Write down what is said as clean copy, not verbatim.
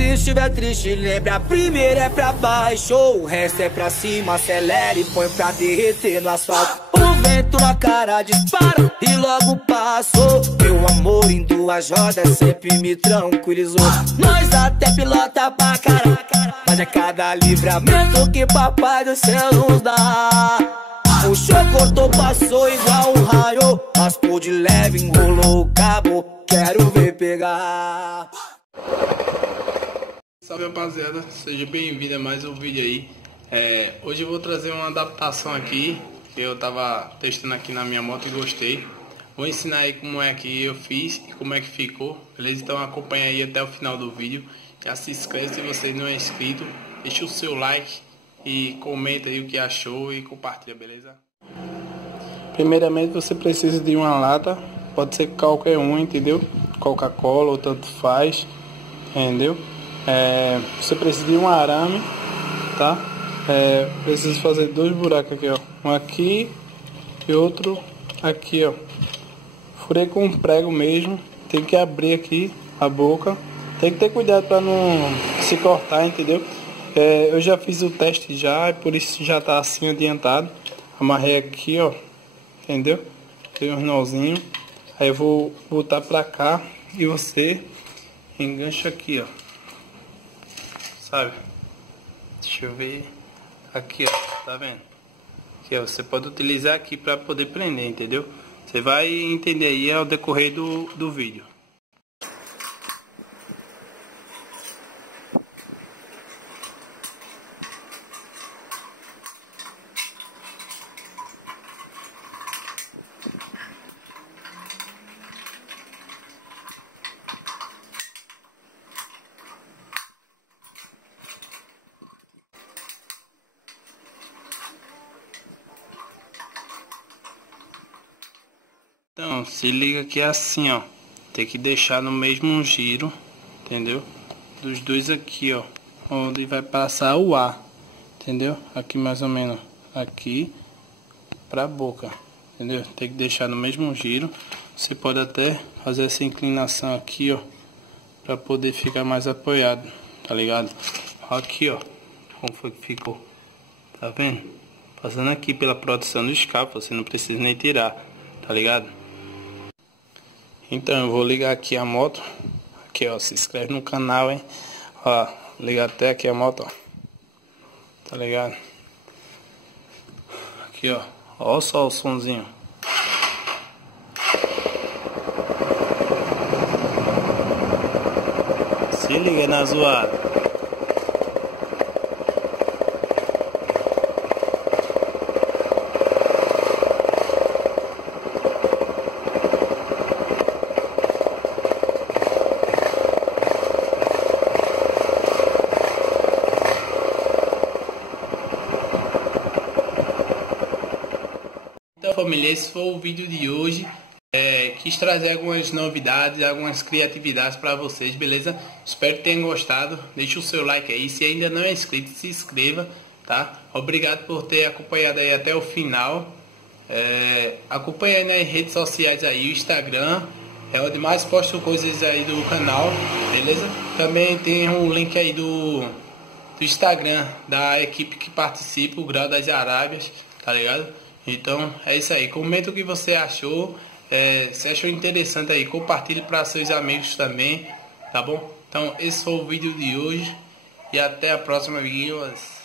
quando estiver triste, lembra, a primeira é pra baixo, o resto é pra cima, acelera e põe pra derreter no asfalto. O vento na cara dispara e logo passou. Meu amor em duas rodas sempre me tranquilizou. Nós até pilota pra caraca, mas é cada livramento que papai do céu nos dá. O show cortou, passou igual um raio, raspou de leve, enrolou o cabo, quero ver pegar. Salve rapaziada, seja bem-vindo a mais um vídeo aí. Hoje eu vou trazer uma adaptação aqui que eu tava testando aqui na minha moto e gostei. Vou ensinar aí como é que eu fiz e como é que ficou, beleza? Então acompanha aí até o final do vídeo. Já se inscreve se você não é inscrito, deixa o seu like e comenta aí o que achou e compartilha, beleza? Primeiramente você precisa de uma lata, pode ser qualquer uma, entendeu? Coca-Cola ou tanto faz, entendeu? Você precisa de um arame, tá? Preciso fazer dois buracos aqui, ó. Um aqui e outro aqui, ó. Furei com um prego mesmo. Tem que abrir aqui a boca. Tem que ter cuidado para não se cortar, entendeu? Eu já fiz o teste já, por isso já tá assim adiantado. Amarrei aqui, ó. Entendeu? Tem uns nozinhos. Aí eu vou botar pra cá e você engancha aqui, ó. Sabe? Deixa eu ver. Aqui, ó. Tá vendo? Aqui, ó. Você pode utilizar aqui pra poder prender, entendeu? Você vai entender aí ao decorrer do vídeo. Então, se liga que é assim, ó. Tem que deixar no mesmo giro, entendeu? Dos dois aqui, ó. Onde vai passar o ar, entendeu? Aqui mais ou menos, aqui pra boca, entendeu? Tem que deixar no mesmo giro. Você pode até fazer essa inclinação aqui, ó. Pra poder ficar mais apoiado, tá ligado? Aqui, ó. Como foi que ficou? Tá vendo? Passando aqui pela proteção do escape, você não precisa nem tirar, tá ligado? Então eu vou ligar aqui a moto. Aqui, ó, se inscreve no canal, hein? Ó, liga até aqui a moto, ó. Tá ligado? Aqui, ó. Ó só o sonzinho. Se liga na zoada. Então família, esse foi o vídeo de hoje. Quis trazer algumas novidades, algumas criatividades para vocês, beleza? Espero que tenham gostado. Deixa o seu like aí, se ainda não é inscrito, se inscreva, tá? Obrigado por ter acompanhado aí até o final. Acompanhe aí nas redes sociais aí, o Instagram é onde mais posto coisas aí do canal, beleza? Também tem um link aí do Instagram da equipe que participa, o Grau das Arábias, tá ligado? Então é isso aí, comenta o que você achou, se achou interessante aí, compartilhe para seus amigos também, tá bom? Então esse foi o vídeo de hoje e até a próxima, amiguinhos.